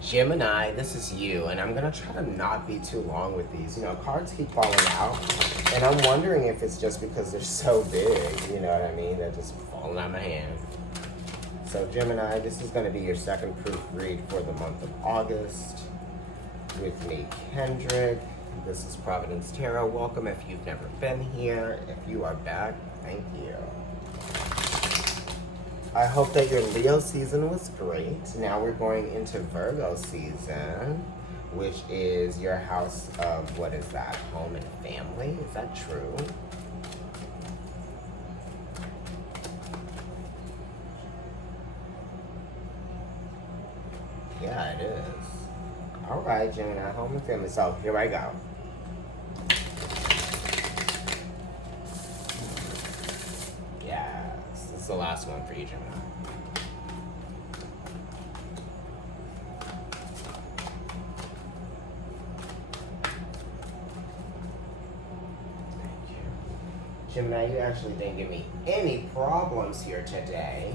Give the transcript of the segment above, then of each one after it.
Gemini, this is you, and I'm gonna try to not be too long with these. You know, cards keep falling out, and I'm wondering if it's just because they're so big, you know what I mean? They're just falling out of my hand. So Gemini, this is gonna be your second proofread for the month of August with me, Kendrick. This is Providence Tarot. Welcome if you've never been here. If you are back, thank you. I hope that your Leo season was great. Now we're going into Virgo season, which is your house of, what is that, home and family? Is that true? Yeah, it is. All right, Gemini, home and family. So here I go. Yes, this is the last one for you, Gemini. Gemini, you actually didn't give me any problems here today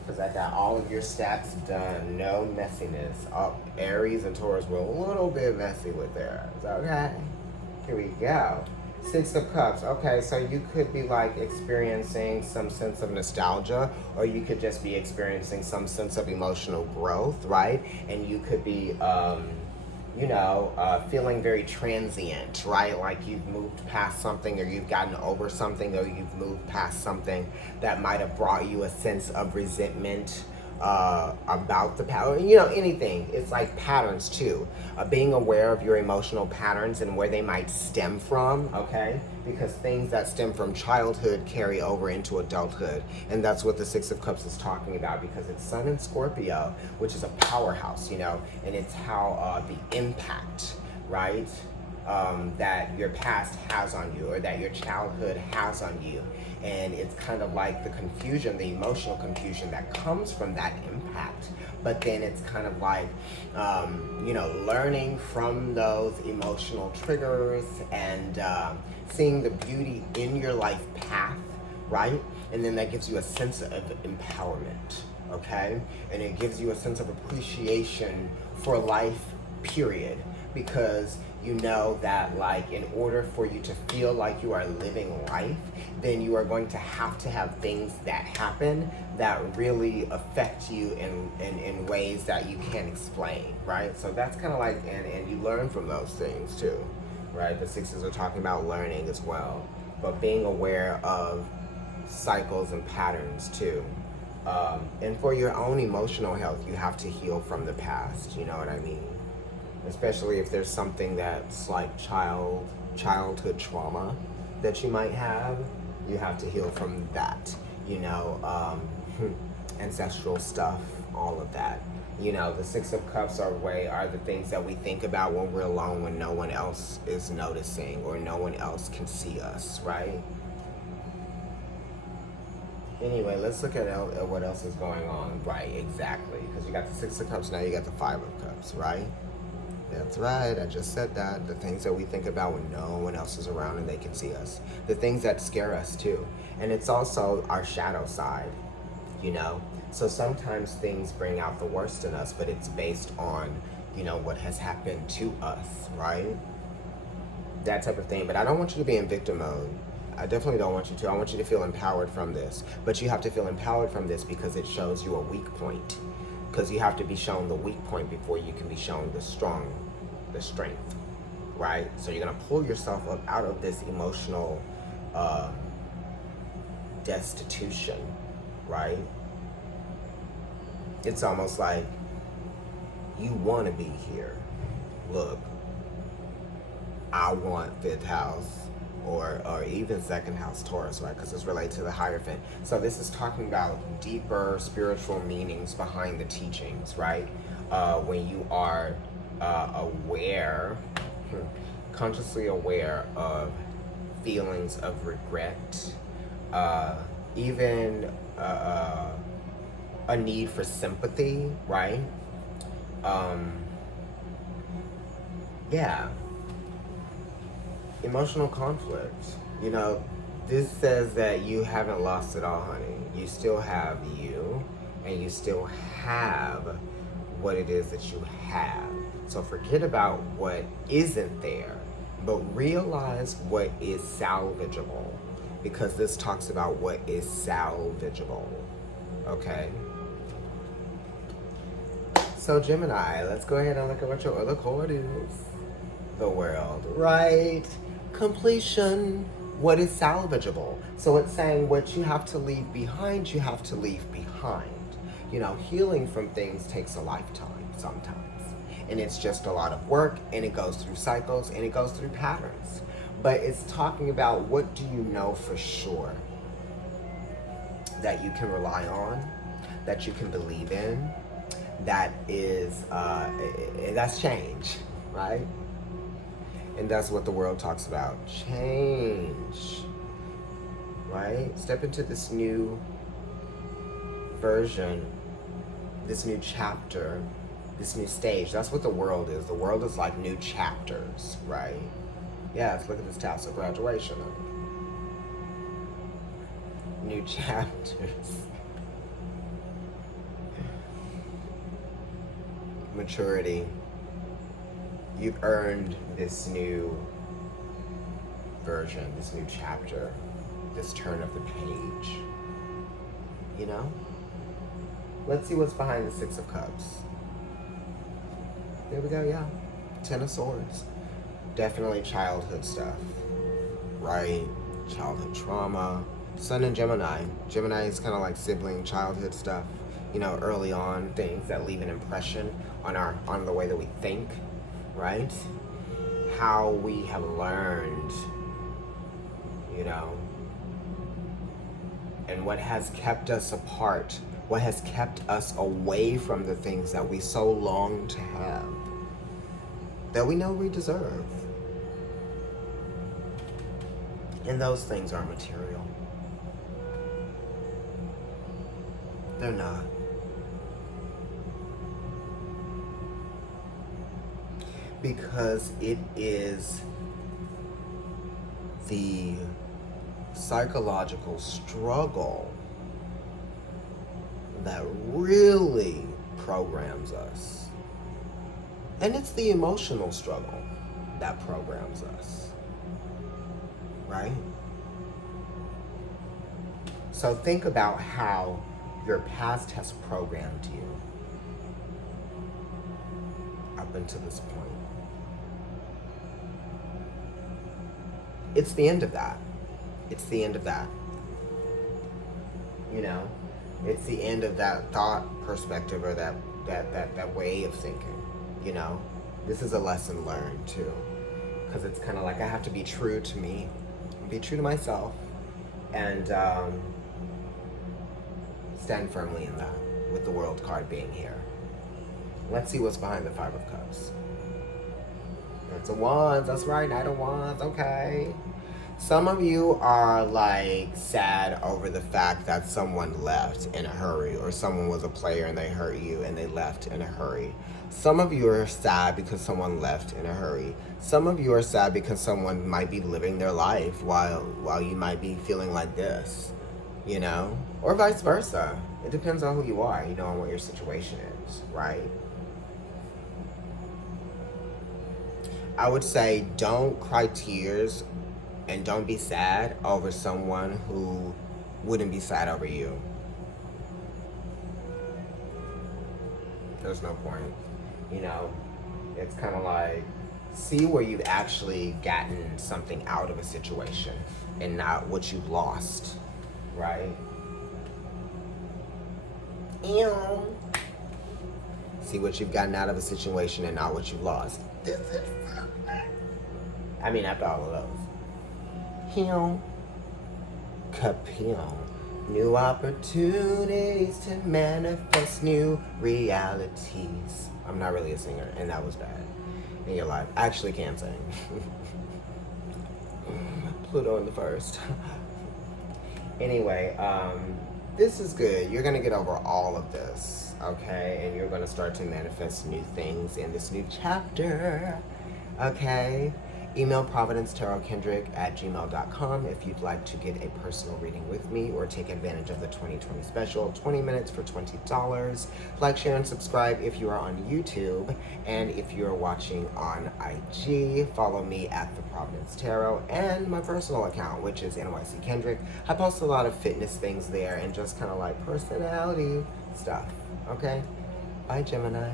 because I got all of your stats done. No messiness. Oh, Aries and Taurus were a little bit messy with theirs. Okay, here we go. Six of Cups. Okay, so you could be like experiencing some sense of nostalgia, or you could just be experiencing some sense of emotional growth, right? And you could be feeling very transient, right? Like you've moved past something, or you've gotten over something, or you've moved past something that might have brought you a sense of resentment about the power, anything. It's like patterns too. Being aware of your emotional patterns and where they might stem from, okay? Because things that stem from childhood carry over into adulthood. And that's what the Six of Cups is talking about, because it's Sun in Scorpio, which is a powerhouse, and it's how the impact, right? That your past has on you, or that your childhood has on you. And it's kind of like the confusion, the emotional confusion that comes from that impact. But then it's kind of like, learning from those emotional triggers and seeing the beauty in your life path, right? And then that gives you a sense of empowerment, okay? And it gives you a sense of appreciation for life, period. Because you know that, like, in order for you to feel like you are living life, then you are going to have things that happen that really affect you in ways that you can't explain, right? So that's kind of like, and you learn from those things too, right? The sixes are talking about learning as well, but being aware of cycles and patterns too. And for your own emotional health, you have to heal from the past, you know what I mean? Especially if there's something that's like childhood trauma that you might have, you have to heal from that, ancestral stuff, all of that. The Six of Cups are the things that we think about when we're alone, when no one else is noticing or no one else can see us, right? Anyway, let's look at what else is going on, right? Exactly, because you got the Six of Cups, now you got the Five of Cups, right? That's right, I just said that. The things that we think about when no one else is around and they can see us. The things that scare us too. And it's also our shadow side, So sometimes things bring out the worst in us, but it's based on, what has happened to us, right? That type of thing. But I don't want you to be in victim mode. I definitely don't want you to. I want you to feel empowered from this. But you have to feel empowered from this because it shows you a weak point. Because you have to be shown the weak point before you can be shown the strength, right? So you're gonna pull yourself up out of this emotional destitution, right? It's almost like you want to be here. Look, I want fifth house or even second house Taurus, right? Because it's related to the Hierophant. So this is talking about deeper spiritual meanings behind the teachings, right? When you are aware, consciously aware of feelings of regret, even a need for sympathy, right? Yeah. Emotional conflict. This says that you haven't lost it all, honey. You still have you, and you still have what it is that you have. So forget about what isn't there, but realize what is salvageable, because this talks about what is salvageable, okay? So Gemini, let's go ahead and look at what your other card is. The World, right? Completion. What is salvageable? So it's saying what you have to leave behind, you have to leave behind. You know, healing from things takes a lifetime sometimes. And it's just a lot of work, and it goes through cycles, and it goes through patterns. But it's talking about, what do you know for sure that you can rely on, that you can believe in, that is, that's change, right? And that's what the World talks about, change, right? Step into this new version, this new chapter, this new stage. That's what the World is. The World is like new chapters, right? Yes, look at this tassel, graduation. New chapters. Maturity. You've earned this new version, this new chapter, this turn of the page. You know? Let's see what's behind the Six of Cups. There we go, yeah. Ten of Swords. Definitely childhood stuff, right? Childhood trauma. Sun and Gemini. Gemini is kind of like sibling childhood stuff. You know, early on, things that leave an impression on the way that we think, right? How we have learned, you know, and what has kept us apart, what has kept us away from the things that we so long to have, that we know we deserve. And those things are material. They're not. Because it is the psychological struggle that really programs us. And it's the emotional struggle that programs us, right? So think about how your past has programmed you up until this point. It's the end of that. It's the end of that. You know? It's the end of that thought perspective, or that way of thinking, you know? This is a lesson learned too. Because it's kind of like, I have to be true to me, be true to myself, and stand firmly in that, with the World card being here. Let's see what's behind the Five of Cups. It's a Wands, that's right, Knight of Wands, okay. Some of you are like sad over the fact that someone left in a hurry, or someone was a player and they hurt you and they left in a hurry. Some of you are sad because someone left in a hurry. Some of you are sad because someone might be living their life while you might be feeling like this, you know? Or vice versa. It depends on who you are, you know, and what your situation is, right? I would say don't cry tears and don't be sad over someone who wouldn't be sad over you. There's no point. You know, it's kind of like, see where you've actually gotten something out of a situation and not what you've lost, right? Ew. See what you've gotten out of a situation and not what you've lost. I mean, after all of those. Heal. Kapil. New opportunities to manifest new realities. I'm not really a singer, and that was bad in your life. I actually can't sing. Pluto in the first. Anyway, this is good. You're gonna get over all of this, okay? And you're gonna start to manifest new things in this new chapter, okay? Email providencetarotkendrick@gmail.com if you'd like to get a personal reading with me or take advantage of the 2020 special, 20 minutes for $20. Like, share, and subscribe if you are on YouTube. And if you're watching on IG, follow me at the Providence Tarot and my personal account, which is NYC Kendrick. I post a lot of fitness things there and just kind of like personality stuff. Okay? Bye, Gemini.